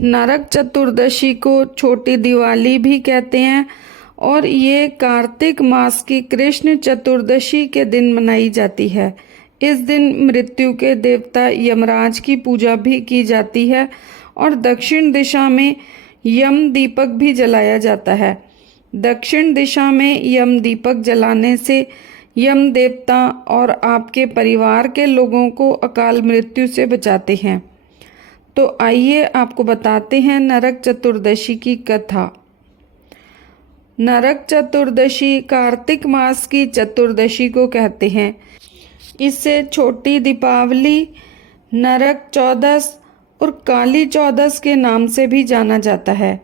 नरक चतुर्दशी को छोटी दिवाली भी कहते हैं और ये कार्तिक मास की कृष्ण चतुर्दशी के दिन मनाई जाती है। इस दिन मृत्यु के देवता यमराज की पूजा भी की जाती है और दक्षिण दिशा में यम दीपक भी जलाया जाता है। दक्षिण दिशा में यम दीपक जलाने से यम देवता और आपके परिवार के लोगों को अकाल मृत्यु से बचाते हैं। तो आइए आपको बताते हैं नरक चतुर्दशी की कथा। नरक चतुर्दशी कार्तिक मास की चतुर्दशी को कहते हैं। इसे छोटी दीपावली, नरक चौदस और काली चौदस के नाम से भी जाना जाता है।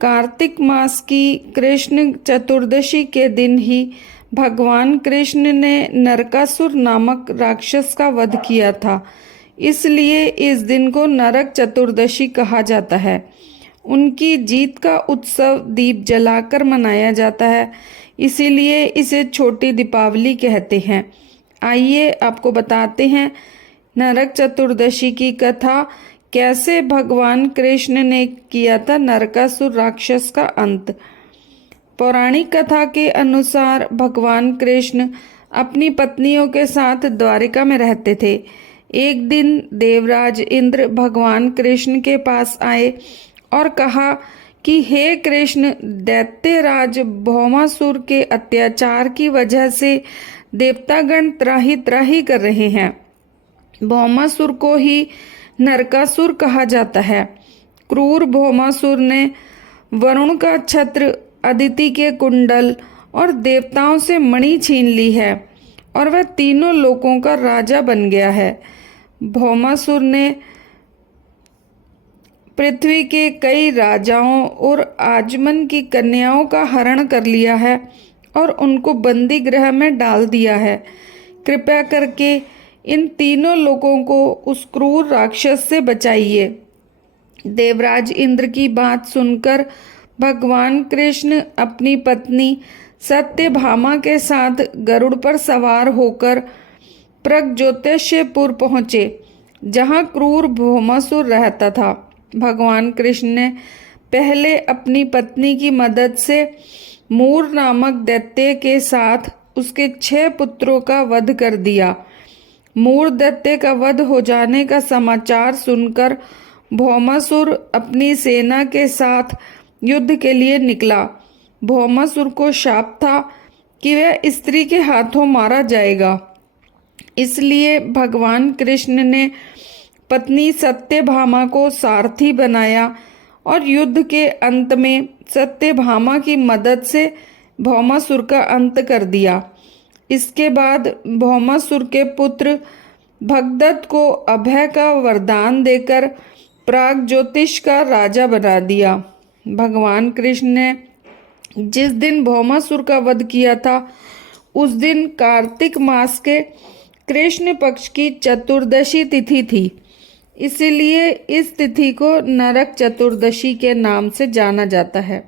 कार्तिक मास की कृष्ण चतुर्दशी के दिन ही भगवान कृष्ण ने नरकासुर नामक राक्षस का वध किया था, इसलिए इस दिन को नरक चतुर्दशी कहा जाता है। उनकी जीत का उत्सव दीप जलाकर मनाया जाता है, इसीलिए इसे छोटी दीपावली कहते हैं। आइए आपको बताते हैं नरक चतुर्दशी की कथा, कैसे भगवान कृष्ण ने किया था नरकासुर राक्षस का अंत। पौराणिक कथा के अनुसार भगवान कृष्ण अपनी पत्नियों के साथ द्वारिका में रहते थे। एक दिन देवराज इंद्र भगवान कृष्ण के पास आए और कहा कि हे कृष्ण, दैत्यराज भौमासुर के अत्याचार की वजह से देवतागण त्राही त्राही कर रहे हैं। भौमासुर को ही नरकासुर कहा जाता है। क्रूर भौमासुर ने वरुण का छत्र, अदिति के कुंडल और देवताओं से मणि छीन ली है और वह तीनों लोकों का राजा बन गया है। भौमासुर ने पृथ्वी के कई राजाओं और आजमन की कन्याओं का हरण कर लिया है और उनको बंदी गृह में डाल दिया है। कृपया करके इन तीनों लोगों को उस क्रूर राक्षस से बचाइए। देवराज इंद्र की बात सुनकर भगवान कृष्ण अपनी पत्नी सत्यभामा के साथ गरुड़ पर सवार होकर प्रगज्योतिषपुर पहुँचे, जहाँ क्रूर भौमासुर रहता था। भगवान कृष्ण ने पहले अपनी पत्नी की मदद से मूर नामक दैत्य के साथ उसके 6 पुत्रों का वध कर दिया। मूर दैत्य का वध हो जाने का समाचार सुनकर भौमासुर अपनी सेना के साथ युद्ध के लिए निकला। भौमासुर को शाप था कि वह स्त्री के हाथों मारा जाएगा, इसलिए भगवान कृष्ण ने पत्नी सत्यभामा को सारथी बनाया और युद्ध के अंत में सत्यभामा की मदद से भौमासुर का अंत कर दिया। इसके बाद भौमासुर के पुत्र भगदत्त को अभय का वरदान देकर प्रागज्योतिष का राजा बना दिया। भगवान कृष्ण ने जिस दिन भौमासुर का वध किया था, उस दिन कार्तिक मास के कृष्ण पक्ष की चतुर्दशी तिथि थी, इसलिए इस तिथि को नरक चतुर्दशी के नाम से जाना जाता है।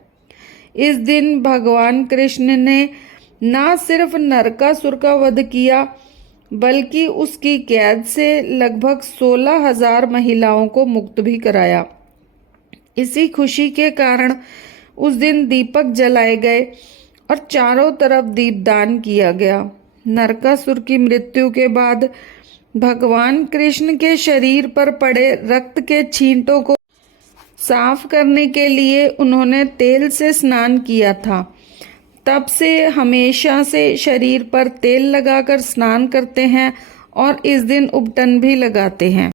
इस दिन भगवान कृष्ण ने न सिर्फ नरकासुर का वध किया, बल्कि उसकी कैद से लगभग 16,000 महिलाओं को मुक्त भी कराया। इसी खुशी के कारण उस दिन दीपक जलाए गए और चारों तरफ दीपदान किया गया। नरकासुर की मृत्यु के बाद भगवान कृष्ण के शरीर पर पड़े रक्त के छींटों को साफ करने के लिए उन्होंने तेल से स्नान किया था। तब से हमेशा से शरीर पर तेल लगाकर स्नान करते हैं और इस दिन उबटन भी लगाते हैं।